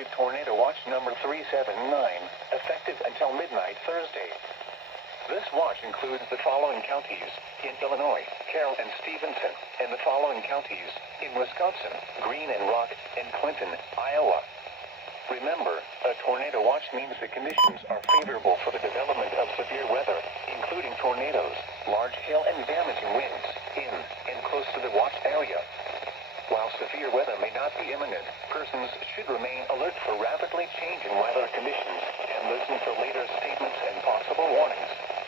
issued Tornado Watch number 379, effective until midnight Thursday. This watch includes the following counties in Illinois, Carroll and Stevenson, and the following counties in Wisconsin, Greene and Rock, and Clinton, Iowa. Remember, a tornado watch means the conditions are favorable for the development of severe weather, including tornadoes, large hail and damaging winds, in and close to the watch area. While severe weather may not be imminent, persons should remain alert for rapidly changing weather conditions and listen for later statements and possible warnings.